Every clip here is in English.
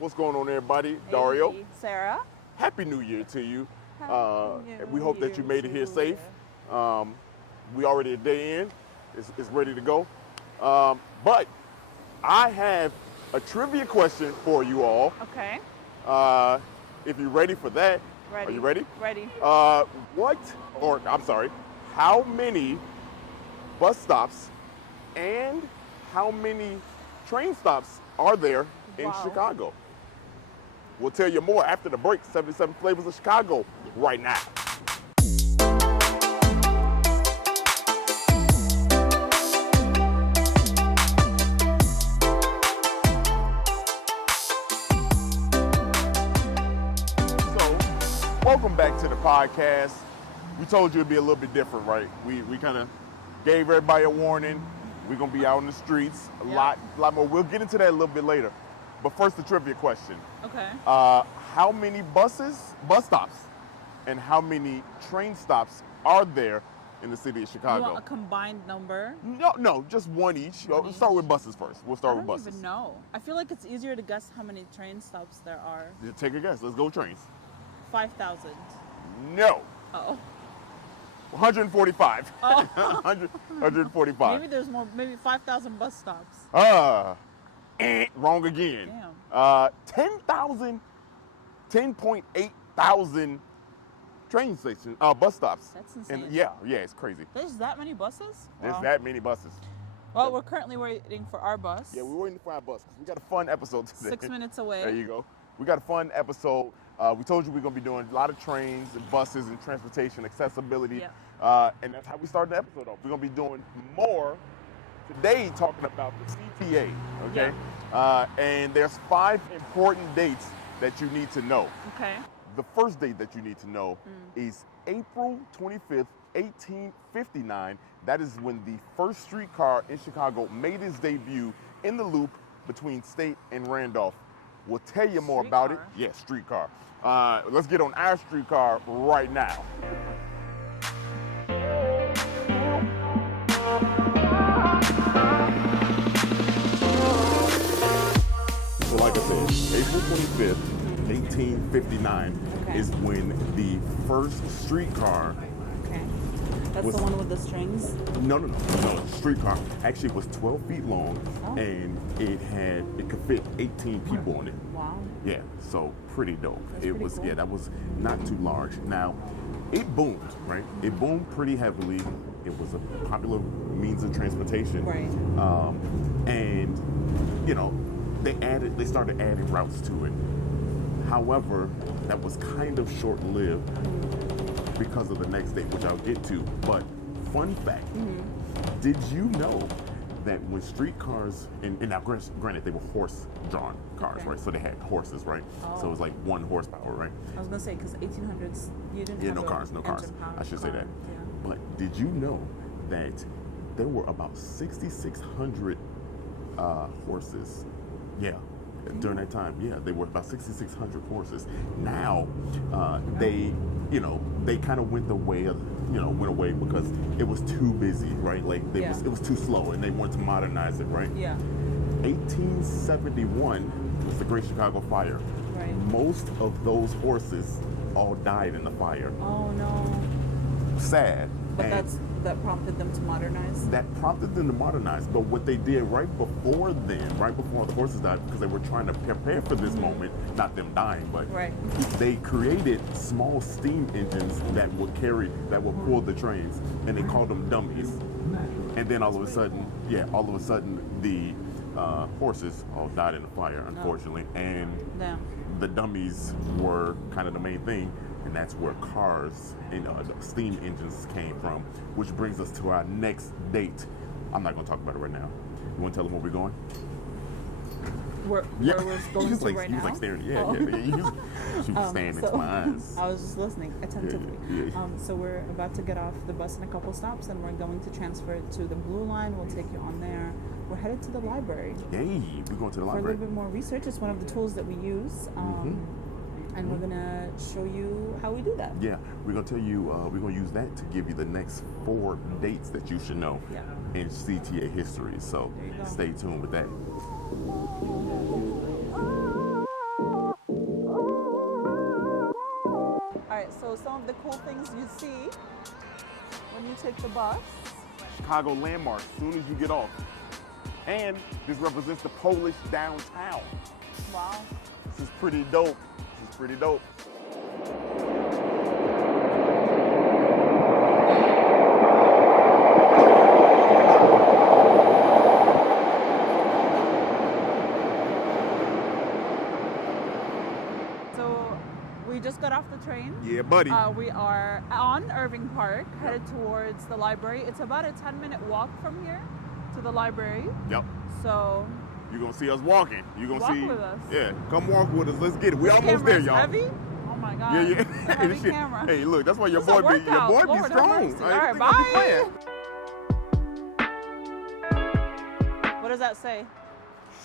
What's going on, everybody? Dario. Hey, Sarah. Happy New Year to you. Happy New We hope that you made it here Year. safe. We already a day in. It's ready to go. But I have a trivia question for you all. Okay. If you're ready for that. Ready. Are you ready? Ready. How many bus stops and how many train stops are there in Wow. Chicago? We'll tell you more after the break. 77 Flavors of Chicago right now. So, welcome back to the podcast. We told you it'd be a little bit different, right? We kind of gave everybody a warning. We're gonna be out in the streets a lot more. We'll get into that a little bit later. But first, the trivia question. Okay. How many bus stops, and how many train stops are there in the city of Chicago? You want a combined number? No, just one each. Let's start with buses first. We'll start with buses. I don't even know. I feel like it's easier to guess how many train stops there are. Just take a guess. Let's go trains. 5,000. No. Oh. 145. Oh. 145. Maybe there's more. Maybe 5,000 bus stops. Wrong again. Damn. 10.8 thousand train stations, bus stops. That's insane. And yeah, it's crazy. There's that many buses? There's Wow. that many buses. Well, we're currently waiting for our bus. Yeah, we're waiting for our bus because we got a fun episode today. 6 minutes away. There you go. We got a fun episode. We told you we're going to be doing a lot of trains and buses and transportation accessibility. Yeah. And that's how we started the episode off. We're going to be doing more today talking about the CTA, okay? And there's 5 important dates that you need to know. Okay. The first date that you need to know is April 25th, 1859. That is when the first streetcar in Chicago made its debut in the loop between State and Randolph. We'll tell you more about it. Yeah, streetcar. Let's get on our streetcar right now. So like I said, April 25th, 1859 is when the first streetcar. Okay. That's the one with the strings? No. Streetcar actually was 12 feet long, and it could fit 18 people on it. Wow. Yeah, so pretty dope. That's pretty cool. Yeah, that was not too large. Now, it boomed, right? It boomed pretty heavily. It was a popular means of transportation. Right. And they started adding routes to it. However, that was kind of short-lived because of the next date, which I'll get to. But fun fact, did you know that when streetcars, and now granted they were horse-drawn cars, right? So they had horses, right? Oh. So it was like 1 horsepower, right? I was gonna say, because 1800s, you didn't have no cars. I should say that. Yeah. But did you know that there were about 6,600 horses? Yeah. During that time, they were about 6,600 horses. Now, they kind of went away because it was too busy, right? Like it was too slow, and they wanted to modernize it, right? Yeah. 1871 was the Great Chicago Fire. Right. Most of those horses all died in the fire. Oh no. Sad. But that prompted them to modernize? That prompted them to modernize. But what they did right before the horses died, because they were trying to prepare for this moment, not them dying, but they created small steam engines that would pull the trains, and they called them dummies. And then all of a sudden, the horses all died in the fire, unfortunately. And the dummies were kind of the main thing. And that's where cars and steam engines came from, which brings us to our next date. I'm not going to talk about it right now. You want to tell them where we're going? Where we're going to right now? He was like staring. She was staring into my eyes. I was just listening attentively. Yeah. So we're about to get off the bus in a couple stops, and we're going to transfer to the Blue Line. We'll take you on there. We're headed to the library. Yay, we're going to the library. For a little bit more research. It's one of the tools that we use. And we're gonna show you how we do that. Yeah, we're gonna tell you, we're gonna use that to give you the next 4 dates that you should know in CTA history. So stay tuned with that. cool things you see when you take the bus. Chicago landmark as soon as you get off. And this represents the Polish downtown. Wow. This is pretty dope. This is pretty dope. We just got off the train. Yeah, buddy. We are on Irving Park, headed towards the library. It's about a 10-minute walk from here to the library. Yep. So you're gonna see us walking. You're gonna walk see with us. Yeah, come walk with us. Let's get it. We This almost there, camera's y'all. heavy? Oh my god. Yeah, yeah. It's a heavy camera. Hey, look, that's why your This is a boy be workout. Lord have strong. mercy. All right, bye. What does that say?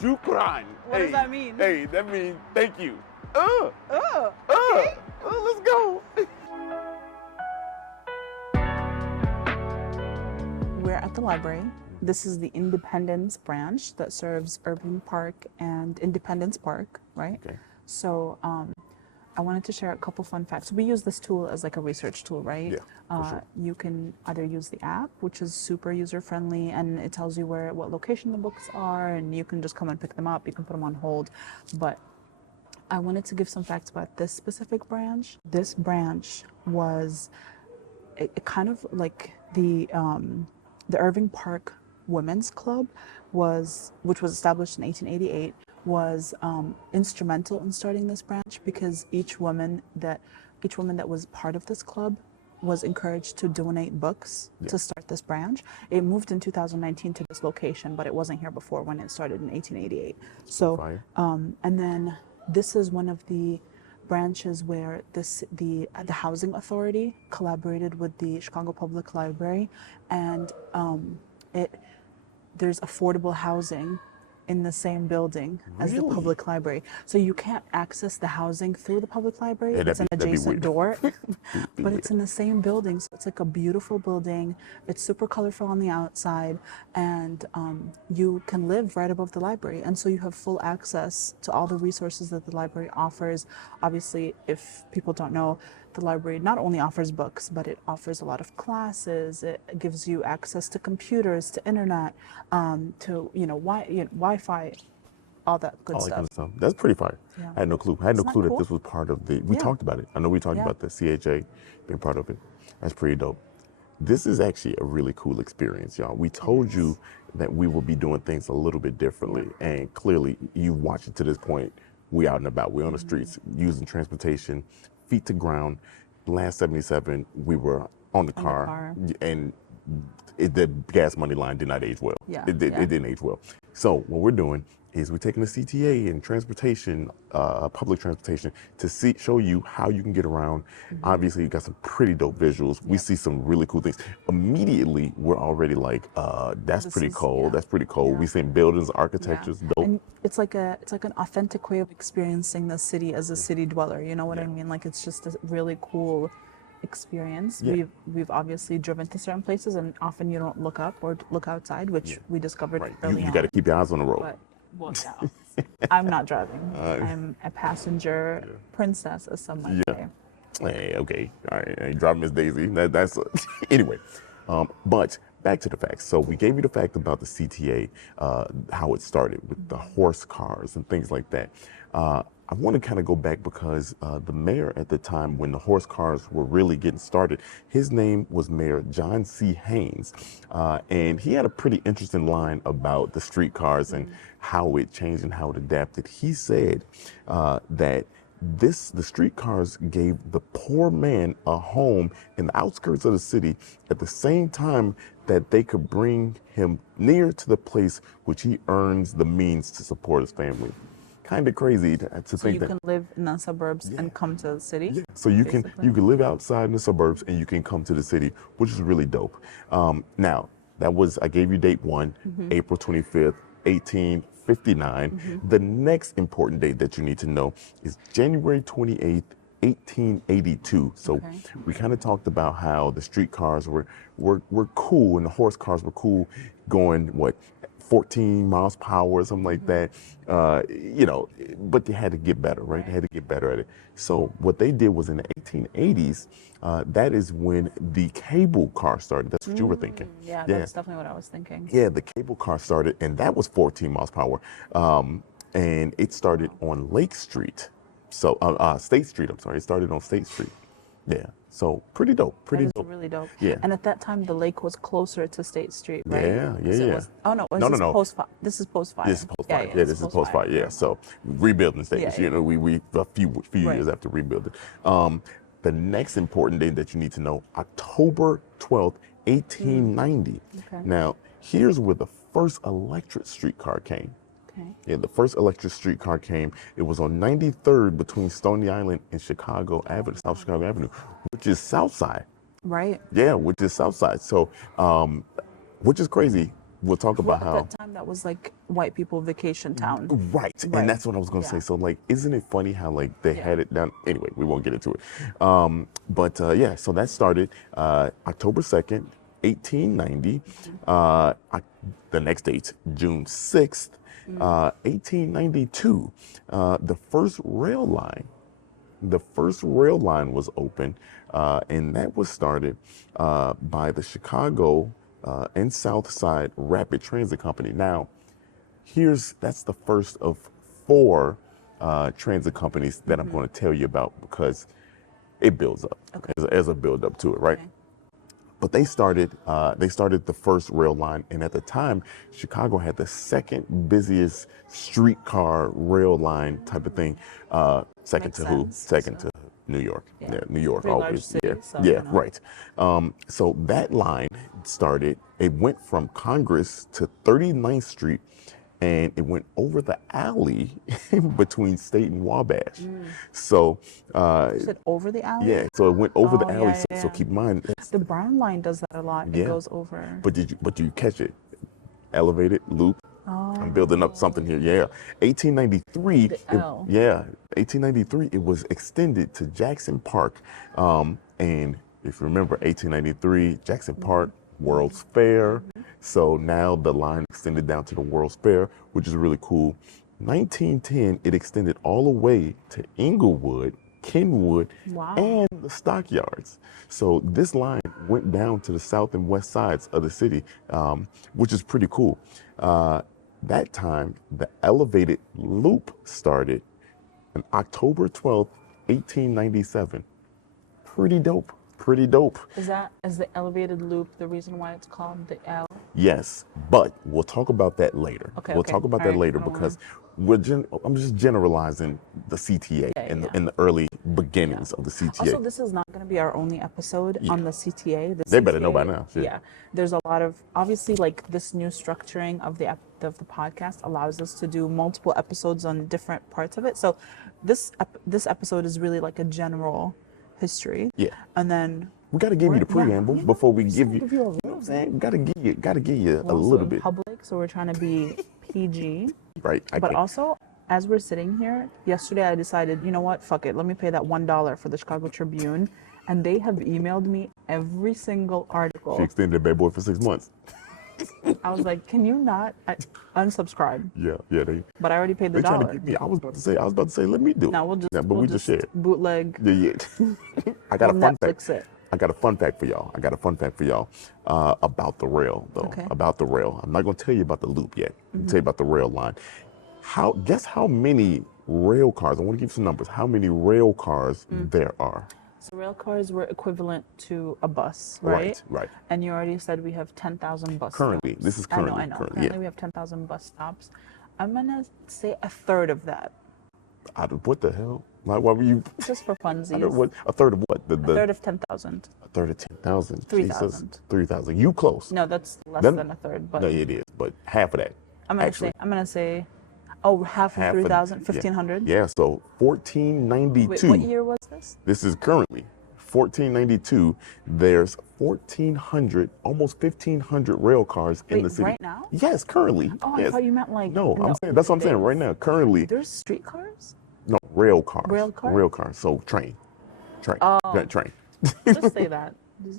Shukran. What does that mean? Hey, that means thank you. Okay. Let's go. We're at the library. This is the Independence branch that serves Irving Park and Independence Park, right? Okay. So I wanted to share a couple fun facts. We use this tool as like a research tool, right? Yeah, for sure. You can either use the app, which is super user-friendly, and it tells you what location the books are, and you can just come and pick them up. You can put them on hold. But I wanted to give some facts about this specific branch. This branch was it kind of like the Irving Park Women's Club which was established in 1888, was instrumental in starting this branch because each woman that was part of this club was encouraged to donate books to start this branch. It moved in 2019 to this location, but it wasn't here before when it started in 1888. So, and then this is one of the branches where the Housing Authority collaborated with the Chicago Public Library, and there's affordable housing in the same building as the public library. So you can't access the housing through the public library. Yeah, it's an adjacent door, but it's in the same building. So it's like a beautiful building. It's super colorful on the outside, and you can live right above the library. And so you have full access to all the resources that the library offers. Obviously, if people don't know, the library not only offers books, but it offers a lot of classes. It gives you access to computers, to internet, to Wi-Fi, all that good stuff. Kind of stuff. That's pretty fire. Yeah. I had no clue. I had no clue that cool? this was part of the. We talked about it. I know we talked about the CHA being part of it. That's pretty dope. This is actually a really cool experience, y'all. We told you that we will be doing things a little bit differently, and clearly, you watched it to this point. We out and about. We're on the streets using transportation, feet to ground. Last 77, we were on the car, and the gas money line did not age well. It didn't age well. So what we're doing is we're taking the CTA and transportation, public transportation, to show you how you can get around. Obviously, you got some pretty dope visuals. We see some really cool things. Immediately, we're already like, that's pretty cool. That's pretty cool. We see buildings, architecture's dope. And it's like an authentic way of experiencing the city as a city dweller. You know what I mean? Like, it's just a really cool experience. We've obviously driven to certain places, and often you don't look up or look outside, which we discovered early on. You got to keep your eyes on the road. But, well, no, I'm not driving. I'm a passenger princess, as some might say. Hey, okay, all right. I ain't driving Miss Daisy. That's anyway. But back to the facts. So we gave you the fact about the CTA, how it started with the horse cars and things like that. I want to kind of go back because the mayor at the time when the horse cars were really getting started, his name was Mayor John C. Haynes. And he had a pretty interesting line about the streetcars and how it changed and how it adapted. He said that the streetcars gave the poor man a home in the outskirts of the city at the same time that they could bring him near to the place which he earns the means to support his family. Kind of crazy to think that. So you can live in the suburbs and come to the city? Yeah. So you can live outside in the suburbs and you can come to the city, which is really dope. Now, I gave you date 1, April 25th, 1859. The next important date that you need to know is January 28th, 1882. So we kind of talked about how the streetcars were cool and the horse cars were cool going, 14 miles per hour or something like that. You know, but they had to get better, right? They had to get better at it. So what they did was in the 1880s, that is when the cable car started. That's what you were thinking. Yeah, that's definitely what I was thinking. Yeah, the cable car started, and that was 14 miles per hour. And it started on Lake Street. So, State Street, I'm sorry. It started on State Street. Yeah. So pretty dope. Pretty That is dope. really dope. Yeah. And at that time, the lake was closer to State Street, right? Yeah, yeah, So it yeah. was, oh no, was No, this no, no. post-fire? This is post-fire. This is post-fire. Yeah, Yeah, this is post-fire. Yeah. So rebuilding stage. Yeah, You know, we a few Right. years after rebuilding. The next important date that you need to know, October 12th, 1890. Okay. Now, here's where the first electric streetcar came. Okay. Yeah, the first electric streetcar came. It was on 93rd between Stony Island and Chicago Avenue, South Chicago Avenue, which is South Side. Right. Yeah, which is South Side. So, which is crazy. We'll talk about how. At that time, that was like white people vacation town. Right. Right. And that's what I was going to Yeah. say. So, like, isn't it funny how, like, they Yeah. had it down? Anyway, we won't get into it. Yeah, so that started October 2nd, 1890. The next date, June 6th, 1892. The first rail line. The first rail line was opened, and that was started by the Chicago and South Side Rapid Transit Company. Now, that's the first of 4 transit companies that I'm going to tell you about because it builds up. Okay. As a build up to it, right? Okay. But they started the first rail line, and at the time, Chicago had the second busiest streetcar rail line type of thing. Second Makes to who? sense. Second So- to New York. Yeah. Yeah, New York Pretty large always. city, Yeah, so, yeah, you know. right. So that line started. It went from Congress to 39th Street, and it went over the alley between State and Wabash. So, You said over the alley? yeah, so it went over the Oh, alley. yeah, So yeah. keep in mind, The Brown line does that a lot. Yeah. It goes over. but do you catch it? Elevated loop. Oh. I'm building up something here. Yeah, 1893. The it- L. yeah, 1893. It was extended to Jackson Park, and if you remember, 1893 Jackson Park World's Fair. So now the line extended down to the World's Fair, which is really cool. 1910, it extended all the way to Inglewood, Kenwood, Wow. and the stockyards. So this line went down to the south and west sides of the city, which is pretty cool. That time, the elevated loop started on October 12th, 1897. Pretty dope. Pretty dope. Is the elevated loop the reason why it's called the L? Yes, but we'll talk about that later. Okay, We'll okay. talk about All that right, later I don't because I'm just generalizing the CTA Yeah, in yeah. the early beginnings of the CTA. Also, this is not going to be our only episode on the CTA. The They better know CTA by now, shit. Yeah, there's a lot of obviously like this new structuring of the podcast allows us to do multiple episodes on different parts of it. So this episode is really like a general history. Yeah. And then We got to give you the Yeah, preamble yeah, before we just give gotta you. give you a You know what I'm saying? We got to give you we're a also little in bit, public, so we're trying to be PG. right? But also, as we're sitting here, yesterday I decided, you know what, fuck it, let me pay that $1 for the Chicago Tribune, and they have emailed me every single She article. extended the bad boy for 6 months. I was like, can you not unsubscribe? Yeah, they But I already paid the they trying to dollar. get me. I was about to say, let me do it. No, we'll just Yeah, but we just shared. bootleg. Yeah, yeah. I got We'll a fun Netflix fact. it. I got a fun fact for y'all. About the rail, though. Okay. About the rail. I'm not going to tell you about the loop yet. I'm going to tell you about the rail line. Guess how many rail cars? I want to give you some numbers. How many rail cars there are? So rail cars were equivalent to a bus, right? Right. And you already said we have 10,000 bus Currently, stops. this is I know. currently, Currently yeah. we have 10,000 bus stops. I'm gonna say a third of that, What the hell? Like, why were you? just for I don't, funsies. what, a third of what? A third of 10,000. A third of 10,000. 3,000. Jesus. 3,000. You close. No, that's less Then- than a third. But No, it is, but half of that. I'm gonna actually. say, oh, half of Half 3,000, yeah. 1,500. Yeah, so 1492. Wait, what year was this? This is currently 1492. There's 1,400, almost 1,500 rail cars in Wait, the city. right now? Yes, currently. Oh, I yes. thought you meant like. No, in I'm the saying that's what I'm saying days. right now. Currently, There's streetcars. no rail cars. Rail cars? Rail cars. So train. Oh. Train. Just say that.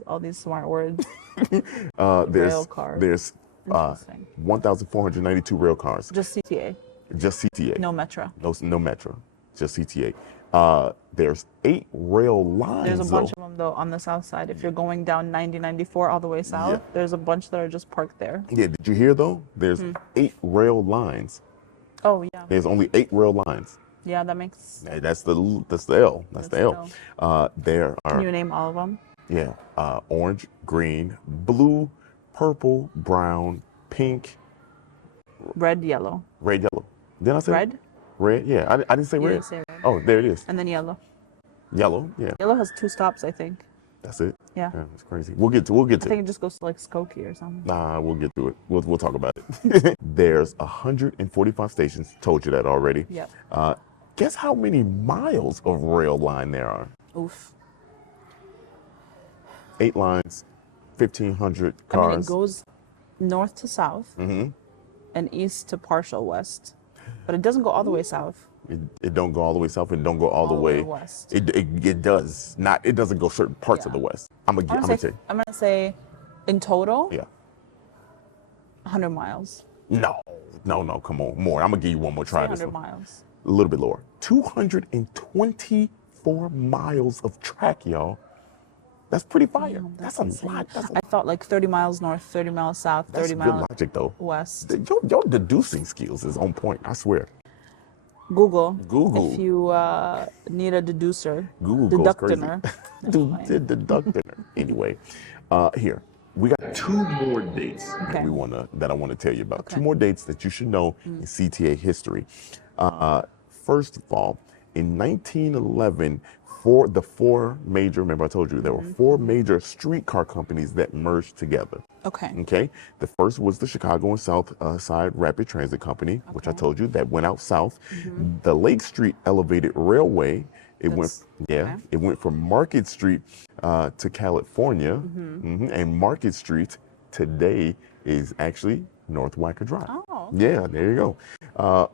All these smart words. There's rail cars. there's Interesting. 1,492 rail cars. Just CTA. Just CTA. No Metro. No Metro. Just CTA. There's 8 rail lines. There's a bunch of them though on the south side. If you're going down 90-94 all the way south, there's a bunch that are just parked there. Yeah, did you hear though? There's 8 rail lines. Oh yeah. There's only 8 rail lines. Yeah, that makes. That's the L. That's the L. There are. Can you name all of them? Yeah. Orange, green, blue, purple, brown, pink, red, yellow. Red, yellow. Didn't I say red? Red, yeah. I didn't say You red. didn't say red. Oh, there it is. And then yellow. Yellow, yeah. Yellow has 2 stops, I think. That's it. Yeah. That's crazy. We'll get to I think it just goes to like Skokie or something. Nah, we'll get to it. We'll talk about it. There's 145 stations. Told you that already. Yep. Guess how many miles of rail line there are? Oof. 8 lines, 1,500 cars. I mean, it goes north to south and east to partial west, but it doesn't go all the way south. It don't go all the way south. It don't go all the way west. It does not. It doesn't go certain parts of the west. I'm gonna say. I'm gonna say, in total. Yeah. 100 miles. No. Come on, more. I'm gonna give you one more try. 100 miles. A little bit lower. 224 miles of track, y'all. That's pretty fire. Damn, that's insane. a lot. I thought like 30 miles north, 30 miles south, That's 30 good miles logic, though. west. Your deducing skills is on point. I swear. Google. Google. If you need a deducer. Google goes crazy. Deductiner. Anyway, here we got 2 more dates that I want to tell you about. 2 more dates that you should know in CTA history. First of all, in 1911, the 4 major, remember I told you there were 4 major streetcar companies that merged together. Okay. The first was the Chicago and South Side Rapid Transit Company, which I told you that went out south. The Lake Street Elevated Railway, it went from Market Street to California, and Market Street today is actually North Wacker Drive. Oh. Yeah, there you go.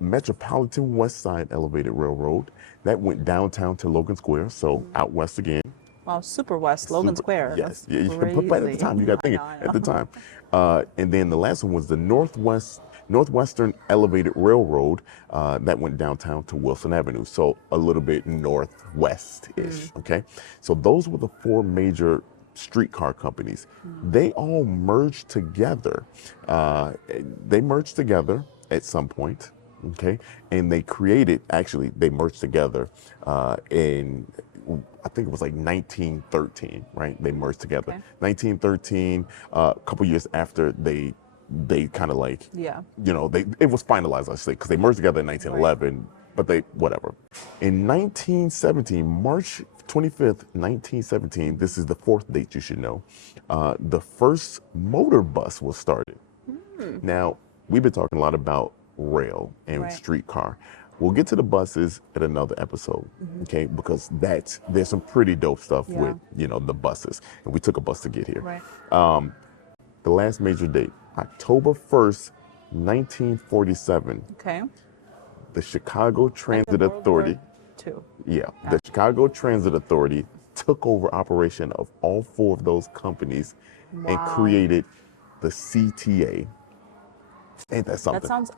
Metropolitan West Side Elevated Railroad, that went downtown to Logan Square, so out west again. Wow, super west, Logan Square. Yes, That's but at the time, you got to think at the time. And then the last one was the Northwestern Elevated Railroad, that went downtown to Wilson Avenue, so a little bit northwest-ish, okay? So those were the 4 major streetcar companies. They all merged together. They merged together at some point, okay? And they merged together in, I think it was like 1913, right? They merged together. 1913, a couple years after they kind of like, it was finalized, I say, because they merged together in 1911, but whatever. In 1917, March 25th, 1917, this is the 4th date you should know, the first motor bus was started. Now, we've been talking a lot about rail and streetcar. We'll get to the buses at another episode, okay? Because there's some pretty dope stuff with, the buses. And we took a bus to get here. Right. The last major date, October 1st, 1947. Okay. The Chicago Transit Authority. The Chicago Transit Authority took over operation of all 4 of those companies and created the CTA. Ain't that something? That sounds,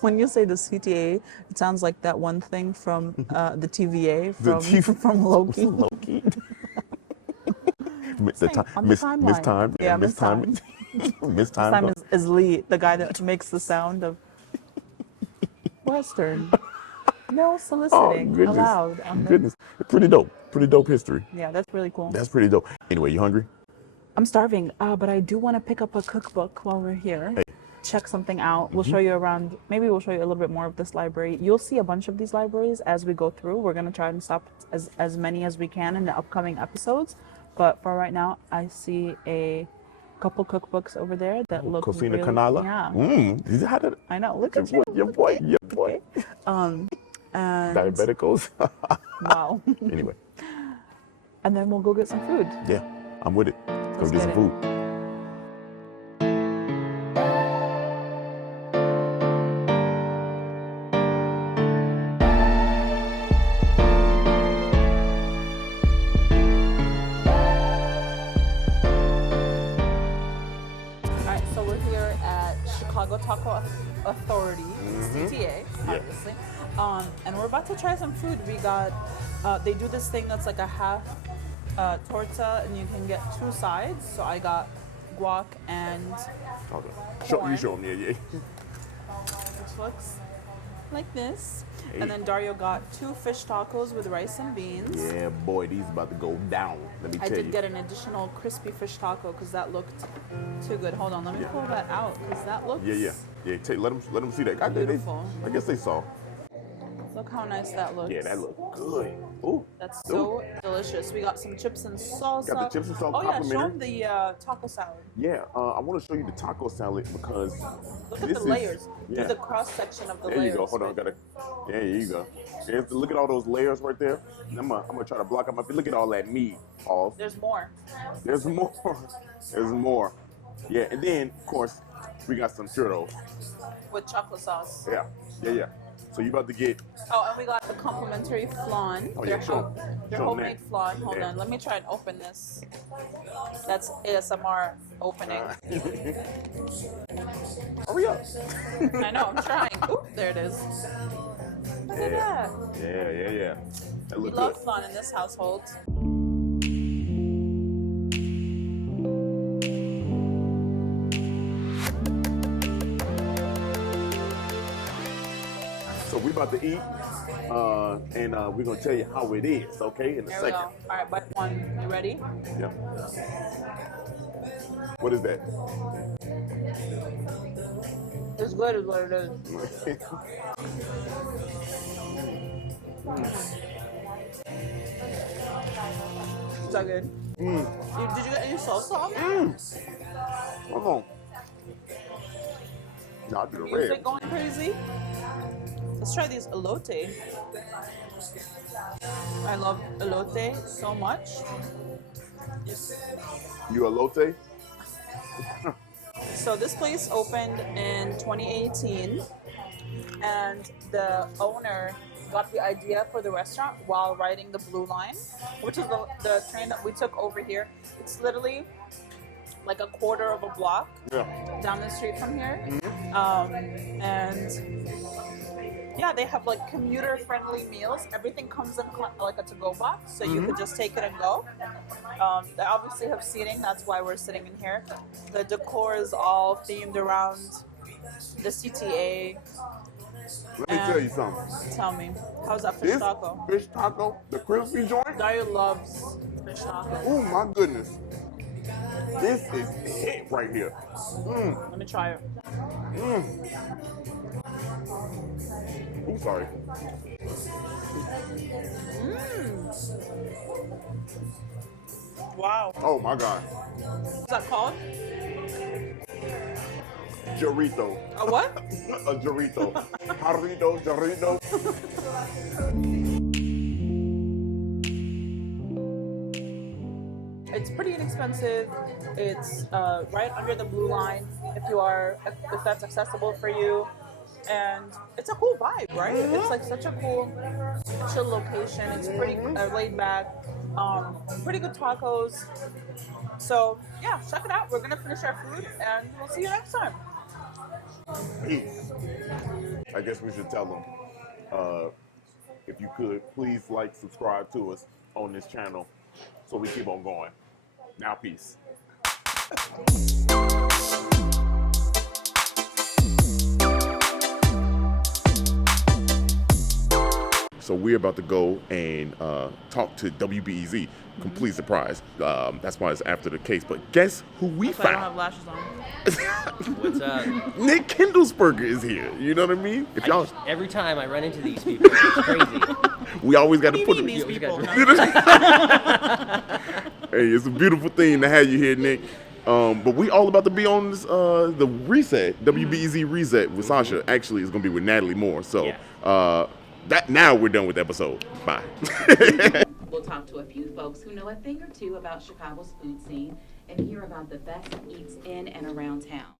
when you say the CTA, it sounds like that one thing from the TVA from Loki. Miss Time. Yeah, Miss Time. Miss Time is Lee, the guy that makes the sound of Western. No soliciting allowed. Goodness. Pretty dope history. Yeah, that's really cool. That's pretty dope. Anyway, you hungry? I'm starving, but I do want to pick up a cookbook while we're here. Hey. Check something out. We'll show you around. Maybe we'll show you a little bit more of this library. You'll see a bunch of these libraries as we go through. We're going to try and stop as many as we can in the upcoming episodes. But for right now, I see a couple cookbooks over there that look Cocina really, Canala? Yeah. I know. Look at you. Your boy. Okay. And Diabeticals. wow. Anyway. And then we'll go get some food. Yeah, I'm with it. Go get some food. Chicago Taco Authority, CTA, obviously. And we're about to try some food. We got, they do this thing that's like a half torta, and you can get 2 sides. So I got guac and corn. You show them, yeah. Which looks like this. Hey. And then Dario got 2 fish tacos with rice and beans. Yeah, boy, these about to go down. Let me tell you. I did get an additional crispy fish taco because that looked too good. Hold on, let me pull that out because that looks. Yeah. Let them see that. Beautiful. I guess they saw. Look how nice that looks. Yeah, that looks good. Ooh. That's so delicious. We got some chips and salsa. Got the chips and salsa. Oh yeah, show them the taco salad. Yeah, I want to show you the taco salad because look at the layers. Do the cross section of the layers. There you go. Hold on, there you go. Look at all those layers right there. And I'm gonna try to block them up. Look at all that meat. Off. There's more. There's more. Yeah, and then of course we got some churros with chocolate sauce. Yeah. So you about to get. Oh, and we got the complimentary flan. Oh yeah, their homemade flan. Hold on, let me try and open this. That's ASMR opening. Hurry up! I know, I'm trying. Oop, there it is. Look at that. Yeah. That we love flan in this household. So we're about to eat, and we're gonna tell you how it is, okay? In a second. All right, bite one. You ready? Yeah. What is that? It's good, is what it is. Is that good? Did you get any salsa? Hold on. No, I did a red. Music going crazy? Let's try these elote. I love elote so much. You elote? So this place opened in 2018, and the owner got the idea for the restaurant while riding the Blue Line, which is the train that we took over here. It's literally like a quarter of a block down the street from here. And yeah, they have like commuter-friendly meals. Everything comes in like a to-go box, so you could just take it and go. They obviously have seating. That's why we're sitting in here. The decor is all themed around the CTA. Let me tell you something. Tell me, how's that fish taco? Fish taco, the crispy joint. Dario loves fish taco. Oh my goodness. This is it right here. Let me try it. Oh, sorry. Wow. Oh my God. What's that called? Jarrito. A what? A Jarrito. Jarrito. It's pretty inexpensive. It's right under the Blue Line if that's accessible for you. And it's a cool vibe, right? It's like such a cool, chill location. It's pretty laid back. Pretty good tacos. So yeah, check it out. We're gonna finish our food, and we'll see you next time. Peace. I guess we should tell them, if you could, please subscribe to us on this channel so we keep on going. Now, peace. So we're about to go and talk to WBEZ. Complete surprise. That's why it's after the case. But guess who we found? I don't have lashes on. What's up? Nick Kindlesberger is here. You know what I mean? If y'all, every time I run into these people, it's crazy. We always got to put them. These people. Hey, it's a beautiful thing to have you here, Nick. But we all about to be on this, the reset, WBEZ reset with Sasha. Actually, it's gonna be with Natalie Moore. So that now we're done with the episode. Bye. We'll talk to a few folks who know a thing or two about Chicago's food scene and hear about the best eats in and around town.